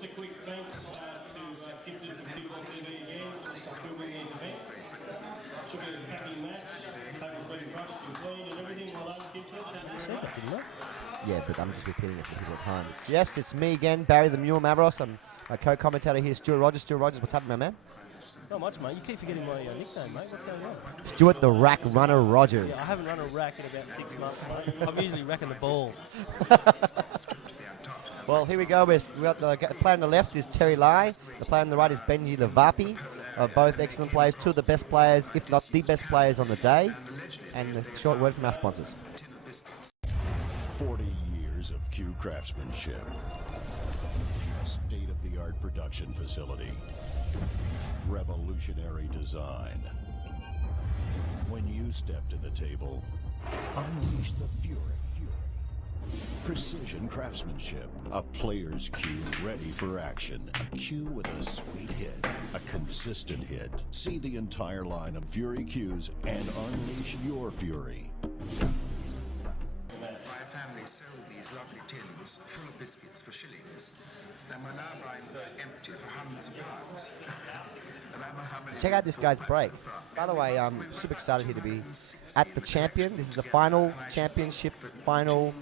just a quick thanks to Gifted from CueWorld TV again, just for filming these events. Should be a happy match. Tables ready brushed and clean and everything. Well done, Gifted. Thank you very much. Yeah, but I'm just repeating it for people at home. Yes, it's me again, Barry the Mule Mavros. I'm my co-commentator here, Stuart Rogers. Stuart Rogers, what's happening, my man? Not much, mate. You keep forgetting my nickname, mate. What's going on? Stuart the Rack Runner Rogers. Yeah, I haven't run a rack in about 6 months, mate. I'm usually racking the balls. Well, here we go. We got the player on the left is Terry Lai. The player on the right is Benji Levapie. Both excellent players, two of the best players, if not the best players on the day. And a short word from our sponsors. 40 years of Cue craftsmanship. A state-of-the-art production facility. Revolutionary design. When you step to the table, unleash the fury. Precision craftsmanship. A player's cue ready for action. A cue with a sweet hit. A consistent hit. See the entire line of Fury cues and unleash your fury. My family sold these lovely tins full of biscuits for shillings. Then we're now buying them empty for hundreds of pounds. Check out this guy's break. By the way, I'm super excited here to be at the champion. This is the final championship final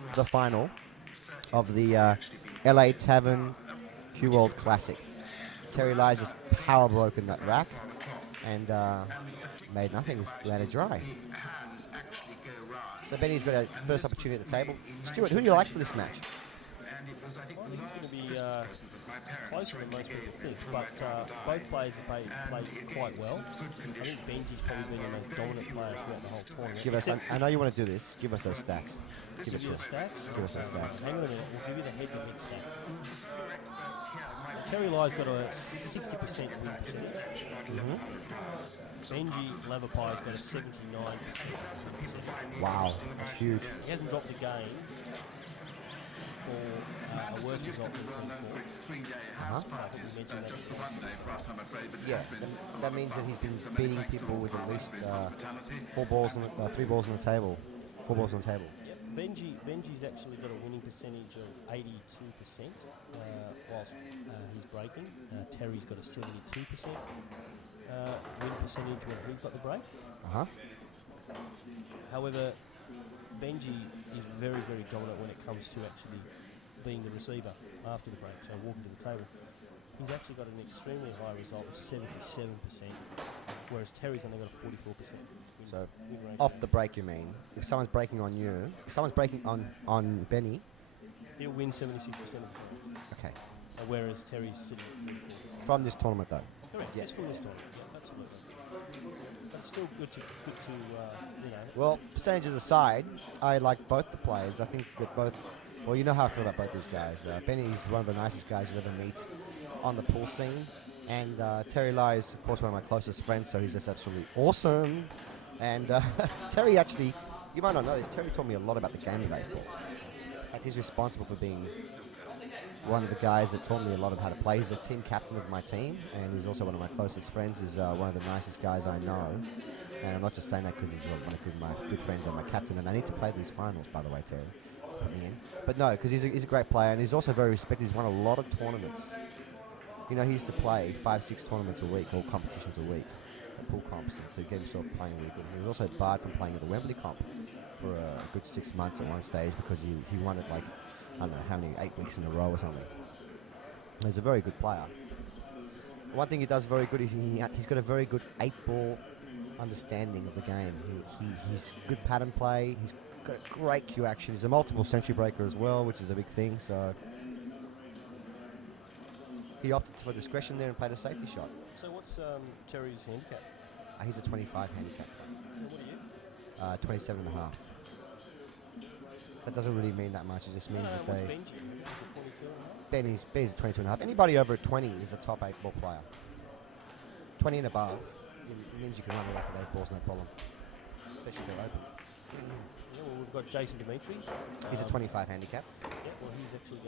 of the LA Tavern CueWorld Classic. Terry Lies just power broken that rack and made nothing. It's landed dry. So Benny's got a first opportunity at the table. Stuart, who do you like for this match? I think it's going to be closer than most people think, but both players have played quite well. I think Benji's probably been the most dominant player throughout the whole tournament. Give us, I know you want to do this. Give us those stats. Give us those stats? Give us those stats. Hang on a minute, we'll give you the head-to-head stats. Terry Lie's got a 60% win percentage. Benji Levapie's got a 79%. Wow, that's huge. He hasn't dropped a game for a work result in 24. Yeah, that means that he's been beating people with at least 3 balls on the table. 4 balls on the table. Yep. Benji's actually got a winning percentage of 82% whilst he's breaking. Terry's got a 72% win percentage when he's got the break. However, Benji is very, very dominant when it comes to actually being the receiver after the break, so walking to the table. He's actually got an extremely high result of 77%, whereas Terry's only got a 44%. So, off the break, you mean? If someone's breaking on you, if someone's breaking on Benny, he'll win 76% of the time. Okay. Whereas Terry's sitting at 44%. From this tournament, though? Correct, yes, from this tournament, yeah, absolutely. But it's still good to you know. Well, percentages aside, I like both the players. I think that both, well, you know how I feel about both these guys. Benny's one of the nicest guys you'll ever meet on the pool scene. And Terry Lai is, of course, one of my closest friends, so he's just absolutely awesome. And Terry actually, you might not know this, Terry taught me a lot about the game of 8-ball. Like, he's responsible for being one of the guys that taught me a lot of how to play. He's a team captain of my team, and he's also one of my closest friends. He's one of the nicest guys I know. And I'm not just saying that because he's one of my good friends and my captain. And I need to play these finals, by the way, Terry. Put me in. But no, because he's a great player, and he's also very respected. He's won a lot of tournaments. You know, he used to play 5-6 tournaments a week, or competitions a week, at pool comps, to get himself playing really good. And he was also barred from playing at the Wembley comp for a good 6 months at one stage because he won it like, I don't know how many, 8 weeks in a row or something. He's a very good player. One thing he does very good is he's got a very good 8-ball understanding of the game. He's good pattern play. He's got a great cue action. He's a multiple century breaker as well, which is a big thing. So he opted for discretion there and played a safety shot. So what's Terry's handicap? He's a 25 handicap. And what are you? 27 and a half. That doesn't really mean that much. It just means that they... Benji's 22 and a half. Anybody over 20 is a top 8-ball player. 20 and above, it means you can run the rack with 8 balls, no problem. Especially if they're open. Yeah, well, we've got Jason Dimitri. He's a 25 handicap. Yeah, well, he's actually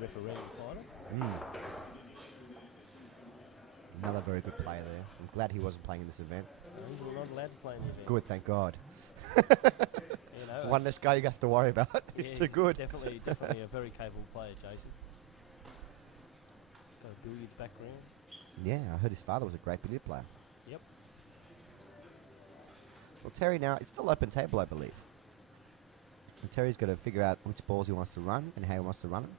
refereeing the final. Another very good player there. I'm glad he wasn't playing in this event. He's not allowed to play in the event. Good, thank God. You know, one less guy you have to worry about. He's too good. Definitely a very capable player, Jason. billiards background. Yeah, I heard his father was a great billiard player. Yep. Well, Terry now, it's still open table, I believe. And Terry's got to figure out which balls he wants to run and how he wants to run them.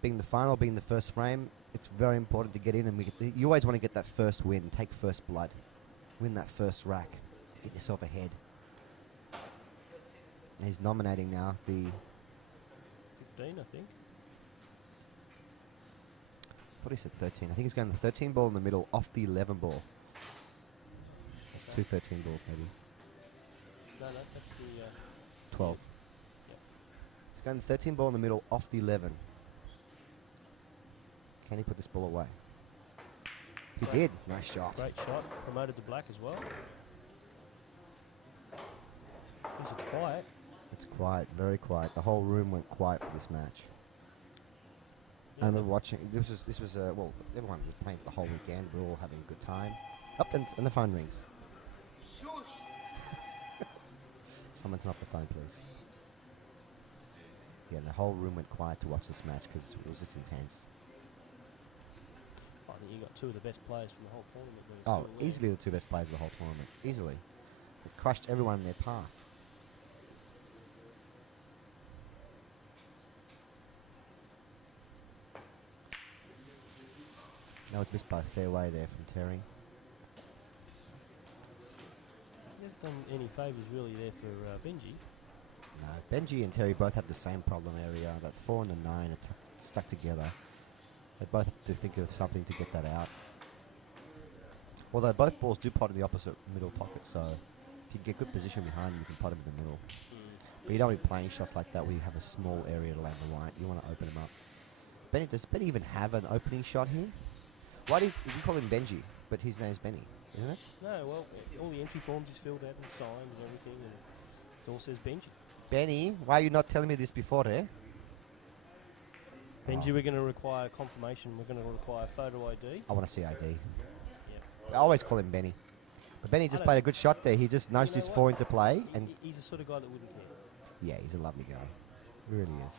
Being the final, being the first frame, it's very important to get in and you always want to get that first win, take first blood, win that first rack, get yourself ahead. And he's nominating now the 15, I think. What he said 13. I think he's going the 13 ball in the middle off the 11 ball. That's two 13 balls maybe. No, that's the 12. Yep. He's going the 13 ball in the middle off the 11. Can he put this ball away? He did. Nice shot. great shot. Promoted to black as well. Is it quiet? It's quiet, very quiet. The whole room went quiet for this match. Yeah, I remember watching. This was well, everyone was playing for the whole weekend. We were all having a good time. Up and the phone rings. Someone turn off the phone, please. Yeah, and the whole room went quiet to watch this match because it was just intense. I think you got two of the best players from the whole tournament. Oh, easily the two best players of the whole tournament. Easily. It crushed everyone in their path. Now it's missed by a fairway there from Terry. He hasn't done any favours really there for Benji. No, Benji and Terry both have the same problem area. That 4 and the 9 are stuck together. They both have to think of something to get that out. Although both balls do pot in the opposite middle pocket, so if you get good position behind them, you can pot them in the middle. But you don't want to be playing shots like that where you have a small area to land the white. You want to open them up. Benny, does Benny even have an opening shot here? Why do you call him Benji, but his name's Benny, isn't it? No, well, all the entry forms is filled out and signed and everything, and it all says Benji. Benny, why are you not telling me this before, eh? Benji, we're going to require confirmation. We're going to require photo ID. I want to see ID. Yep. I always call him Benny. But Benny just played a good shot there. He just nudged his 4 into play. And He's the sort of guy that wouldn't care. yeah, he's a lovely guy. He really is.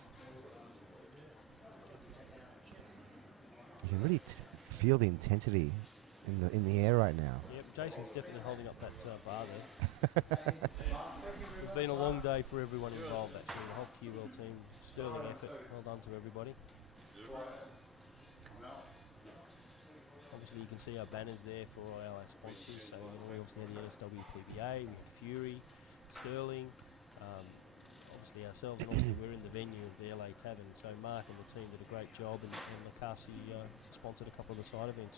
You can really feel the intensity in the air right now. Yep, Jason's definitely holding up that bar there. It's been a long day for everyone involved, actually. The whole CueWorld team, sterling effort. Well done to everybody. Obviously, you can see our banners there for all our sponsors. So we obviously had the NSWPBA, we had Fury, Sterling, obviously ourselves, and obviously we're in the venue of the LA Tavern. So Mark and the team did a great job, and Lucasi sponsored a couple of the side events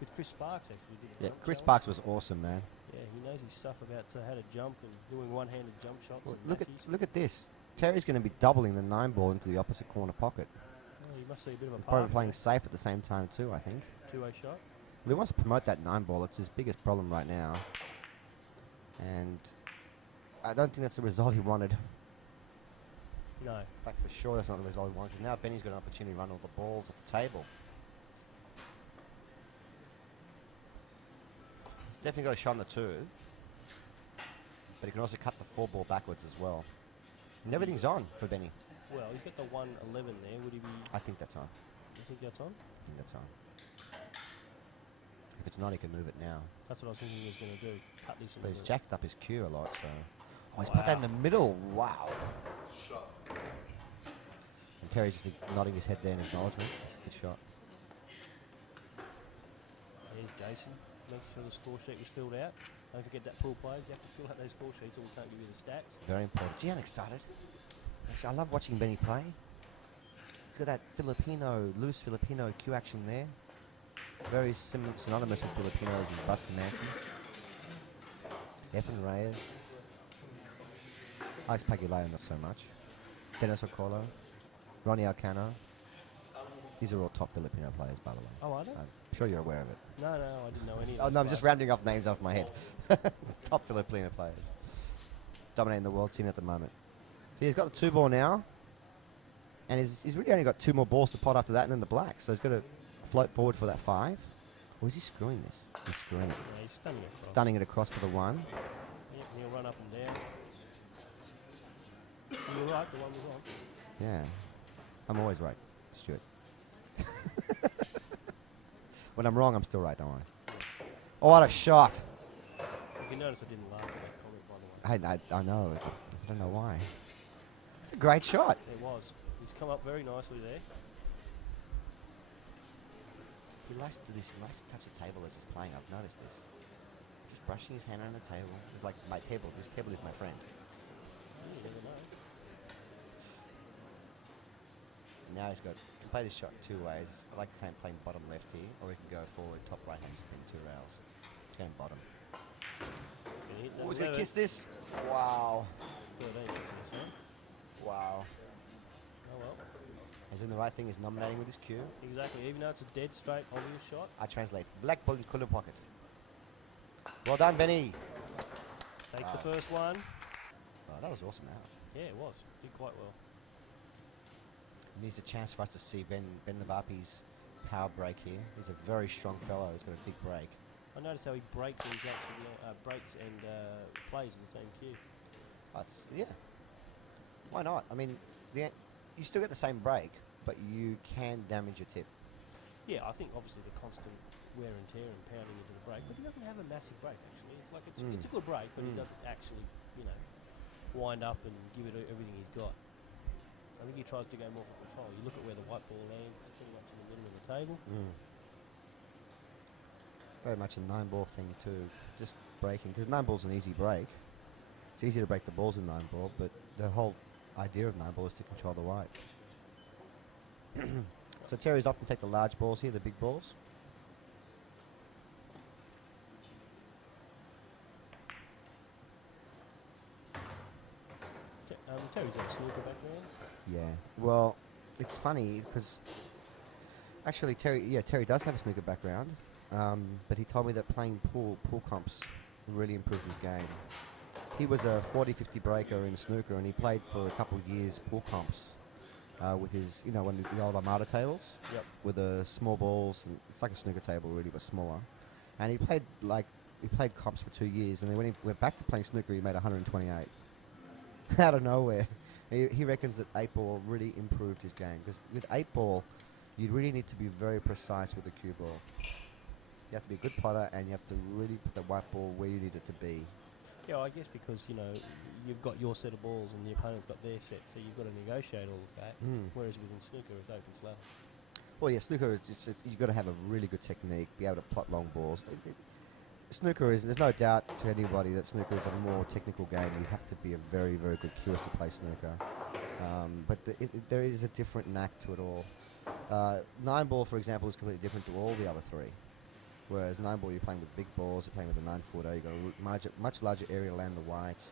with Chris Sparks. Actually, did Yeah, Chris Sparks was awesome, man. Yeah, he knows his stuff about how to jump and doing one-handed jump shots. Well, and look at this. Terry's going to be doubling the 9 ball into the opposite corner pocket. Oh, you must see a bit of a Probably park playing there. safe at the same time too, I think. Two-way shot. Well, he wants to promote that 9 ball. It's his biggest problem right now. And I don't think that's the result he wanted. No. In fact, for sure that's not the result he wanted. 'Cause now Benny's got an opportunity to run all the balls at the table. He's definitely got a shot on the 2. But he can also cut the 4 ball backwards as well. And everything's on for Benny. Well, he's got the 111 there. Would he be... I think that's on. You think that's on? I think that's on. If it's not, he can move it now. That's what I was thinking he was going to do. Cut this. But he's jacked up his cue a lot, so... Oh, he's put that in the middle. Wow. And Terry's just nodding his head there in acknowledgement. It's a good shot. There's Jason. Make sure the score sheet was filled out. Don't forget that pool players. You have to fill out those score sheets or we can't give you the stats. Very important. Gee, I'm excited. I love watching Benny play. He's got that loose Filipino cue action there. Very synonymous with Filipinos and Bustamante. Efren Reyes. Alex Pagulayo, not so much. Dennis Ocolo. Ronnie Alcano. These are all top Filipino players, by the way. Oh, are they? I'm sure you're aware of it. No, I didn't know any of Oh, those no, I'm just players. rounding off names off my head. Top Filipino players. Dominating the world scene at the moment. So he's got the 2 ball now. And he's really only got 2 more balls to pot after that and then the black. So he's got to float forward for that 5. Or is he screwing this? He's screwing it. Yeah, he's stunning it across. Stunning it across for the 1. Yep, he'll run up and down. You're right, the one was on. Yeah. I'm always right, Stuart. When I'm wrong, I'm still right, don't worry. Oh, what a shot! If you notice, I didn't laugh at that comment, by the way. I know. I don't know why. It's a great shot. It was. He's come up very nicely there. He likes to do this. He likes to touch the table as he's playing. I've noticed this. Just brushing his hand on the table. It's like my table. This table is my friend. You never know. Now he's got. Can play this shot two ways. I like playing bottom left here, or he can go forward, top right hand spin, 2 rails. He's going bottom. Oh, he's gonna kiss this. Wow. 13 for this one. Wow. Oh well. He's doing the right thing. He's nominating with his cue. Exactly. Even though it's a dead straight obvious shot. I translate. Black ball in cooler pocket. Well done, Benny. Takes the first one. Oh, that was awesome out. Yeah, it was. Did quite well. Needs a chance for us to see Ben Levapie's power break here. He's a very strong fellow. He's got a big break. I noticed how he breaks and jumps with breaks and plays in the same cue. Yeah. Why not? I mean, you still get the same break, but you can damage your tip. Yeah, I think obviously the constant wear and tear and pounding into the break, but he doesn't have a massive break actually. It's like it's a good break, but he doesn't actually, wind up and give it everything he's got. I think he tries to go more for control. You look at where the white ball lands, it's pretty much in the middle of the table. Very much a 9-ball thing too, just breaking, because 9-ball's an easy break. It's easy to break the balls in 9-ball, but the whole idea of 9-ball is to control the white. So Terry's often take the large balls here, the big balls. Terry's got a snooker background. Yeah. Well, it's funny because actually Terry does have a snooker background, but he told me that playing pool comps really improved his game. He was a 40-50 breaker in snooker, and he played for a couple of years pool comps with his, one of the old Armada tables. Yep. With the small balls. And it's like a snooker table, really, but smaller. And he played comps for 2 years, and then when he went back to playing snooker, he made 128 out of nowhere. He reckons that 8-ball really improved his game, because with 8-ball, you really need to be very precise with the cue ball. You have to be a good putter, and you have to really put the white ball where you need it to be. Yeah, I guess because, you've got your set of balls and the opponent's got their set, so you've got to negotiate all of that, whereas within snooker it's open slow. Well, yeah, snooker, you've got to have a really good technique, be able to plot long balls. Snooker there's no doubt to anybody that snooker is a more technical game. You have to be a very, very good curist to play snooker. But there is a different knack to it all. 9-ball, for example, is completely different to all the other 3. Whereas 9-ball, you're playing with big balls, you're playing with a 9-footer, you've got a much larger area to land the white.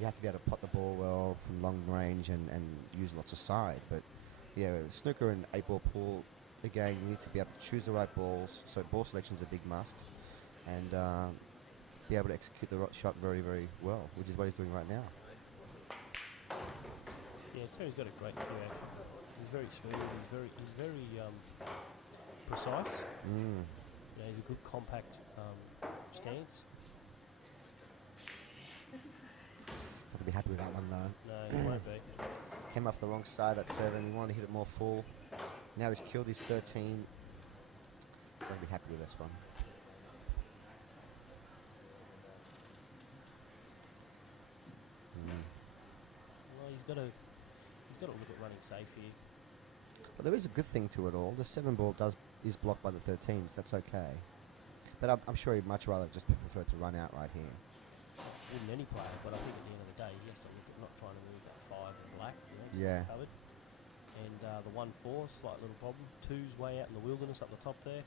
You have to be able to pot the ball well from long range and use lots of side. But yeah, snooker and 8-ball pool, again, you need to be able to choose the right balls. So ball selection is a big must. And be able to execute the shot very, very well, which is what he's doing right now. Yeah, Terry's got a great cue action. He's very smooth. He's very precise. He's a good compact stance. Not gonna be happy with that one though. No, he won't be. Came off the wrong side at 7. He wanted to hit it more full. Now he's killed his 13. Not gonna be happy with this one. Well, he's got to look at running safe here. But there is a good thing to it all. The 7-ball is blocked by the 13s. That's okay. But I'm sure he'd much rather just prefer to run out right here. Wouldn't any player, but I think at the end of the day, he has to look at not trying to move that 5 in black. Yeah. Covered. And the 1-4, slight little problem. 2's way out in the wilderness up the top there.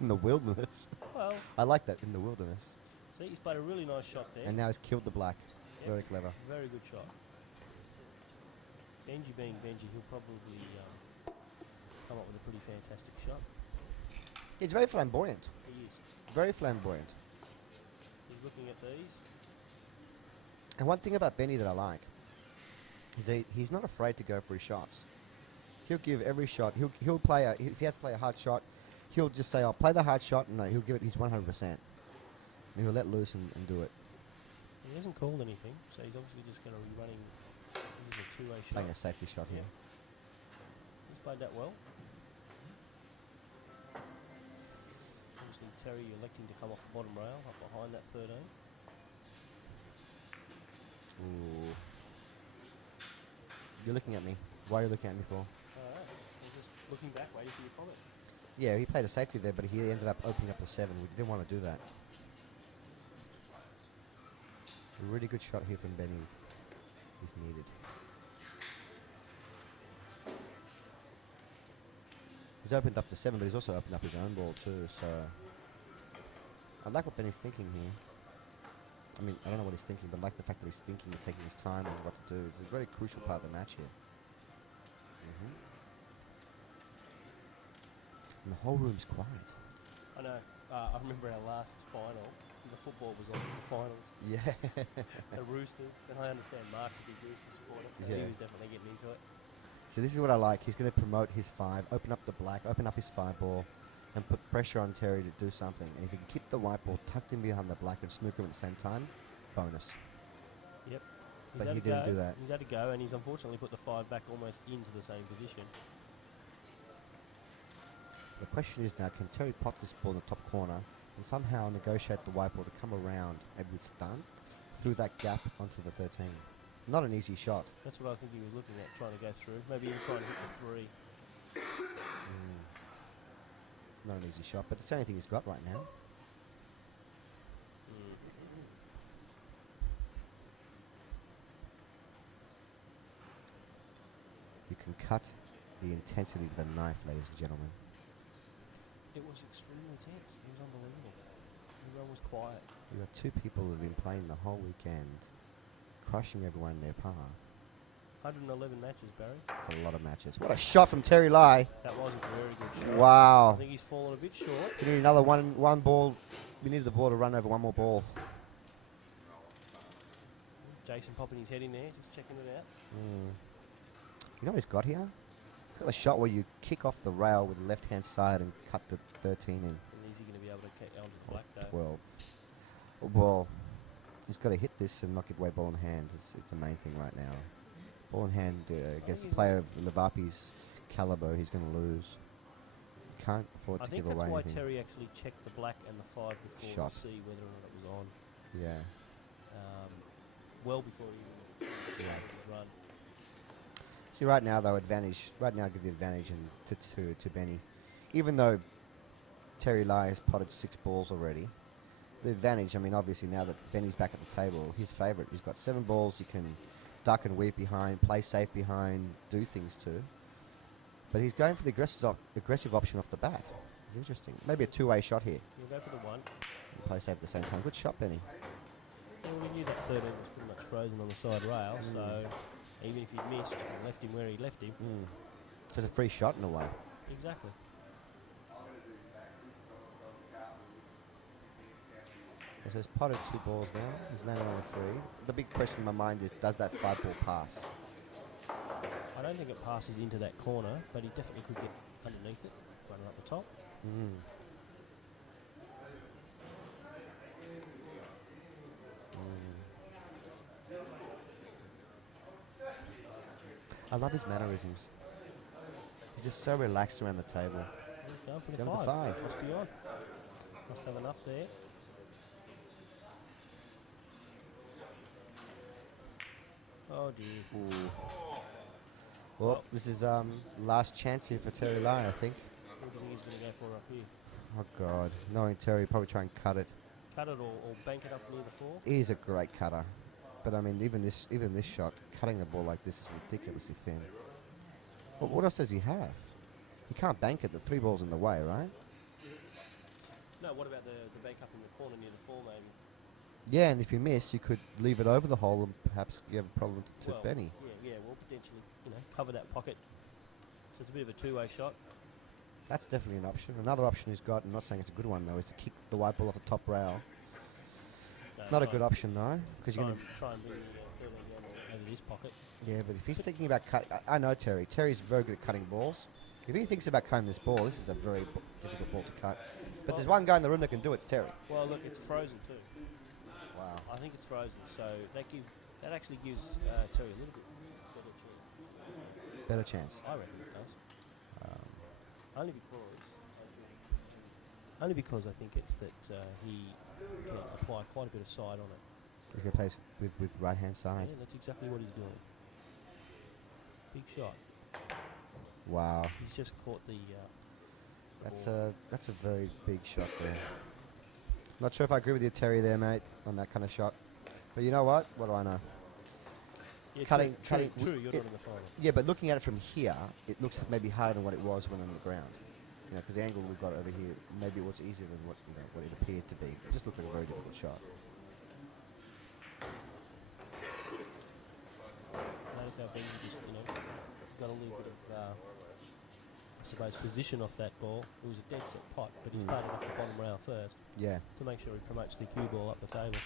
In the wilderness. Well, I like that, in the wilderness. see, he's played a really nice shot there. And now he's killed the black. Yep. Very clever. Very good shot. Benji being Benji, he'll probably come up with a pretty fantastic shot. He's very flamboyant. He is. Very flamboyant. He's looking at these. And one thing about Benny that I like is that he's not afraid to go for his shots. He'll give every shot. He'll play if he has to play a hard shot, he'll just say, "I'll play the hard shot," and he'll give it his 100%. And he'll let loose and do it. He hasn't called anything, so he's obviously just going to be running. This is a 2-way shot. Playing a safety shot here. Played that well. Obviously, Terry electing to come off the bottom rail, up behind that 13. Ooh. You're looking at me. Why are you looking at me for? I'm just looking back, waiting for your comment. Yeah, he played a safety there, but he ended up opening up the 7. We didn't want to do that. A really good shot here from Benny is needed. He's opened up the 7, but he's also opened up his own ball too, so... I like what Benny's thinking here. I mean, I don't know what he's thinking, but I like the fact that he's thinking, he's taking his time on what to do. It's a very crucial part of the match here. And the whole room's quiet. I know. I remember our last final. The football was on the final. Yeah. The Roosters. And I understand Mark's a big Roosters supporter, so Yeah. he was definitely getting into it. So this is what I like. He's going to promote his 5, open up the black, open up his 5 ball, and put pressure on Terry to do something. And if he can keep the white ball tucked in behind the black and snooker him at the same time, bonus. Yep. But he didn't do that. He's had to go, and he's unfortunately put the 5 back almost into the same position. The question is now, can Terry pop this ball in the top corner and somehow negotiate the white ball to come around, maybe with stun, through that gap onto the 13? Not an easy shot. That's what I was thinking he was looking at, trying to go through. Maybe even trying to hit the 3. Not an easy shot, but it's the only thing he's got right now. You can cut the intensity with a knife, ladies and gentlemen. It was extremely tense. It was unbelievable. Everyone was quiet. We've got 2 people who have been playing the whole weekend, crushing everyone in their path. 111 matches, Barry. It's a lot of matches. What a shot from Terry Lai. That was a very good shot. I Wow. think he's fallen a bit short. We need another one ball. We needed the ball to run over one more ball. Jason popping his head in there, just checking it out. You know what he's got here? He's got a shot where you kick off the rail with the left-hand side and cut the 13 in. And is he going to be able to get onto the black, though? 12. Well, he's got to hit this and not give away ball in hand. It's the main thing right now. Ball in hand against a player of Levapie's caliber, he's going to lose. Can't afford I to think give that's away why anything. Terry actually checked the black and the 5 before Shot. to see whether or not it was on. Yeah. Well before he even run. See, right now, though, advantage. Right now, give the advantage to Benny. Even though Terry Lai has potted 6 balls already, the advantage, I mean, obviously, now that Benny's back at the table, his favourite. He's got 7 balls he can duck and weave behind, play safe behind, do things to. But he's going for the aggressive option off the bat. It's interesting. Maybe a 2-way shot here. He'll go for the 1. And play safe at the same time. Good shot, Benny. Well, we knew that 13 was pretty much frozen on the side rail, so even if he'd missed and left him where he left him. So it's a free shot in a way. Exactly. So he's potted 2 balls now. He's landed on a 3. The big question in my mind is, does that 5 ball pass? I don't think it passes into that corner, but he definitely could get underneath it, run up the top. I love his mannerisms. He's just so relaxed around the table. He's going for He's the going for 5. 5. Must be on. Must have enough there. Oh dear. Ooh. Well, this is last chance here for Terry Lai, I think. What do you think he's going to go for up here? Oh God, knowing Terry, probably try and cut it. Cut it or bank it up near the 4? He's a great cutter, but I mean, even this shot, cutting the ball like this is ridiculously thin. Well, what else does he have? He can't bank it. The 3 ball's in the way, right? No, what about the bank up in the corner near the 4 maybe? Yeah, and if you miss, you could leave it over the hole and perhaps give a problem to Well, Benny. Yeah, well, potentially, cover that pocket. So it's a bit of a 2-way shot. That's definitely an option. Another option he's got, I'm not saying it's a good one though, is to kick the white ball off the top rail. No, Not a try good and- option though, because you're going to... Try and bring the Hurling down over this pocket. Yeah, but if he's thinking about cut, I know Terry. Terry's very good at cutting balls. If he thinks about cutting this ball, this is a very difficult ball to cut. But there's one guy in the room that can do it. It's Terry. Well, look, it's frozen too. Wow. I think it's frozen, so that actually gives Terry a little bit better chance. Better chance. I reckon it does. Only because I think it's that he can apply quite a bit of side on it. He's going to play with right-hand side. Yeah, that's exactly what he's doing. Big shot. Wow. He's just caught the That's a very big shot there. Not sure if I agree with you, Terry, there, mate, on that kind of shot. But you know what? What do I know? Yeah, cutting. True, you're not in the final. Yeah, but looking at it from here, it looks maybe harder than what it was when on the ground. You know, because the angle we've got over here, maybe it was easier than what it appeared to be. It just looked like a very difficult shot. Notice how Benji just, got a little bit of, I suppose, position off that ball. It was a dead set pot, but he's played it off the bottom rail first Yeah. to make sure he promotes the cue ball up the table.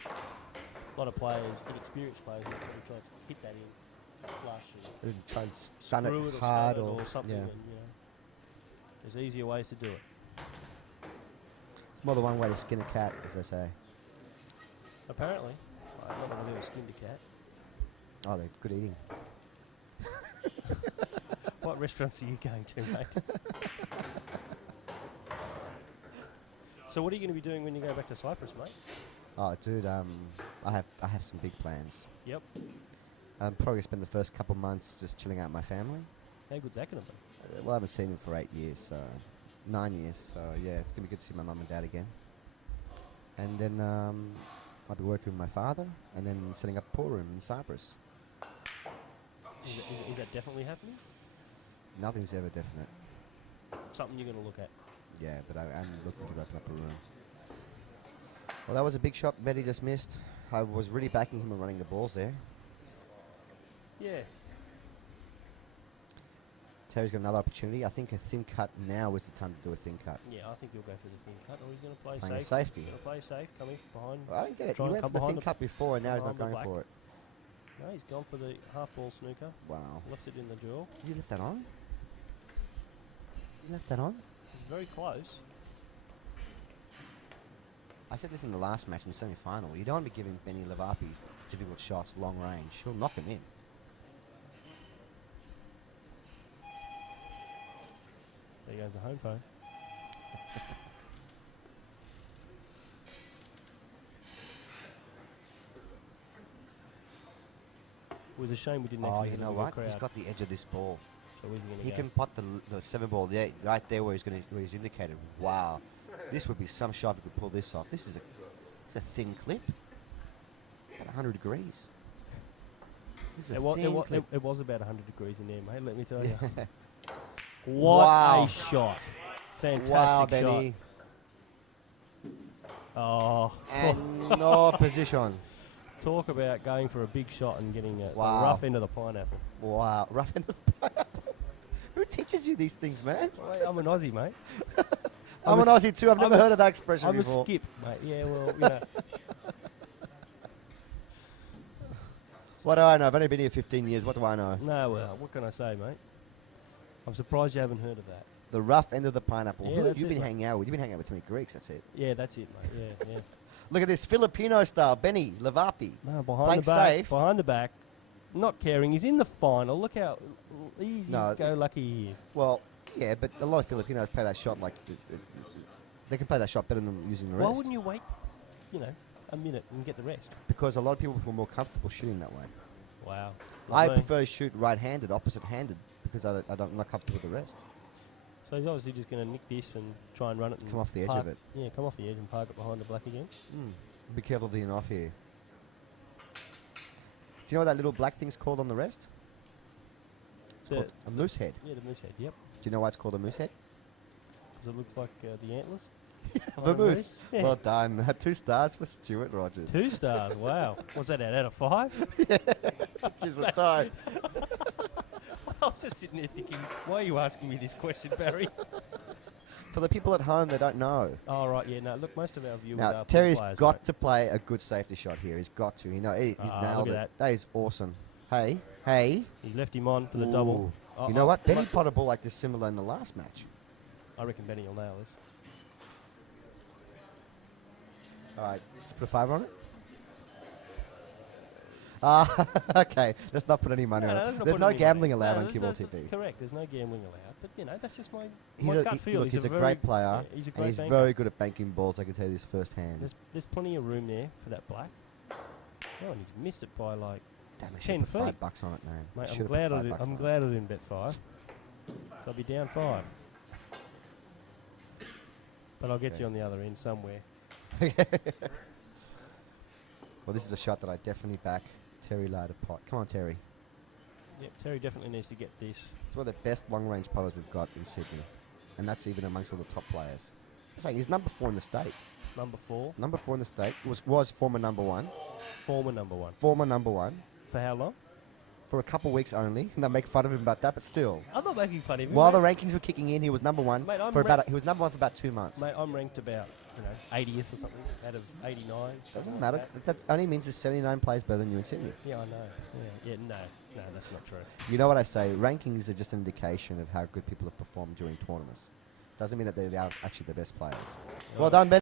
A lot of players, inexperienced players, will try to hit that in flush And try and stun screw it it hard or, or something. yeah. And, there's easier ways to do it. It's more than one way to skin a cat, as they say. Apparently, I'm not going to ever skinned a cat. Oh, they're good eating. What restaurants are you going to, mate? So what are you going to be doing when you go back to Cyprus, mate? Oh, dude, I have some big plans. Yep. I'm probably gonna spend the first couple months just chilling out with my family. How good's that going to be? Well, I haven't seen him for 8 years, so 9 years. So yeah, it's gonna be good to see my mum and dad again. And then I'll be working with my father, and then setting up a pool room in Cyprus. Is that definitely happening? Nothing's ever definite. Something you're going to look at? Yeah, but I'm looking to open up a room. Well, that was a big shot Betty just missed. I was really backing him and running the balls there. Yeah. Terry's got another opportunity. I think a thin cut now is the time to do a thin cut. Yeah, I think he'll go for the thin cut, or he's going to play Playing a safe. safety. He's going to play safe, coming behind. Well, I don't get it. He try and went come for the behind thin cut before, and now he's not behind the going black. for it. No, he's gone for the half-ball snooker. Wow. Left it in the jaw. Did you left that on? You left that on? He's very close. I said this in the last match in the semi-final. You don't want to be giving Benny Levapie difficult shots long range. He'll knock him in. There goes the home phone. It was a shame we didn't Oh, actually you have a know bigger what? He's crowd. got the edge of this ball. So where's he going to He go? can pot the 7 ball there, right there where he's indicated. Wow. This would be some shot if we could pull this off. This is a thin clip. About 100 degrees. This is a thin clip. It was about 100 degrees in there, mate, let me tell you. Yeah. What Wow. a shot. Fantastic Wow, shot. Benny. Oh, And no position. talk about going for a big shot and getting the Wow. rough end of the pineapple. Wow. Rough end of the pineapple. Who teaches you these things, man? Well, I'm an Aussie, mate. I'm an Aussie too. I've never heard of that expression I'm before. a skip, mate. Yeah, well, What do I know? I've only been here 15 years. What do I know? No, well, what can I say, mate? I'm surprised you haven't heard of that. The rough end of the pineapple. Yeah, Who have that's you it, been mate. hanging out with? You've been hanging out with too many Greeks. That's it. Yeah, that's it, mate. Yeah. Look at this Filipino style. Benny Levapie. No, behind Playing the back. safe. Behind the back. Not caring. He's in the final. Look how easy No, go lucky he is. Well, yeah, but a lot of Filipinos play that shot like they can play that shot better than using the rest. Why wouldn't you wait, a minute and get the rest? Because a lot of people feel more comfortable shooting that way. Wow. I Not me. prefer to shoot right-handed, opposite-handed, because I'm not comfortable with the rest. So he's obviously just going to nick this and try and run it. And Come off the edge park- of it. Yeah, come off the edge and park it behind the black again. Be careful of the off here. Do you know what that little black thing's called on the rest? It's The- called a moose head. Yeah, the moose head, yep. Do you know why it's called a moose head? Because it looks like the antlers. Of a moose. Yeah. Well done. 2 stars for Stuart Rogers. 2 stars, wow. Was that out of 5? Here's a tie. I was just sitting there thinking, why are you asking me this question, Barry? For the people at home, they don't know. Oh, right, yeah, no, look, most of our viewers Now, are Terry's players, got mate. to play a good safety shot here. He's got to. He's nailed look it. at That is awesome. Hey. He left him on for the double. Ooh. You know what? Benny pot a ball like this similar in the last match. I reckon Benny will nail this. All right, let's put a 5 on it. Okay, let's not put any money on it. There's no gambling allowed on CueWorld TV. Correct, there's no gambling allowed. But, you know, that's just my He's gut feel. Look, he's a great player, he's a and great he's banker. very good at banking balls. I can tell you this firsthand. There's plenty of room there for that black. Oh, and he's missed it by like Damn, I 10 should put feet. $5 on it, man. Mate, Should've put $5 I'm on glad I didn't bet 5. So I'll be down 5. But I'll get you on the other end somewhere. it. Well, this is a shot that I definitely back Terry Lau to pot. Come on, Terry. Yep, Terry definitely needs to get this. He's one of the best long-range putters we've got in Sydney, and that's even amongst all the top players. I'm saying he's number 4 in the state. Number 4. Number 4 in the state was former number 1. Former number 1. Former number 1 For how long? for a couple weeks only, and I make fun of him about that, but still. I'm not making fun of him. While mate. the rankings were kicking in, he was number 1 Mate, I'm for about. He was number 1 for about 2 months. Mate, I'm ranked about, 80th or something out of 89. Doesn't matter. That only means there's 79 players better than you in Sydney. Yeah, I know. Yeah, no, that's not true. You know what I say? Rankings are just an indication of how good people have performed during tournaments. Doesn't mean that they are actually the best players. Well done, Ben.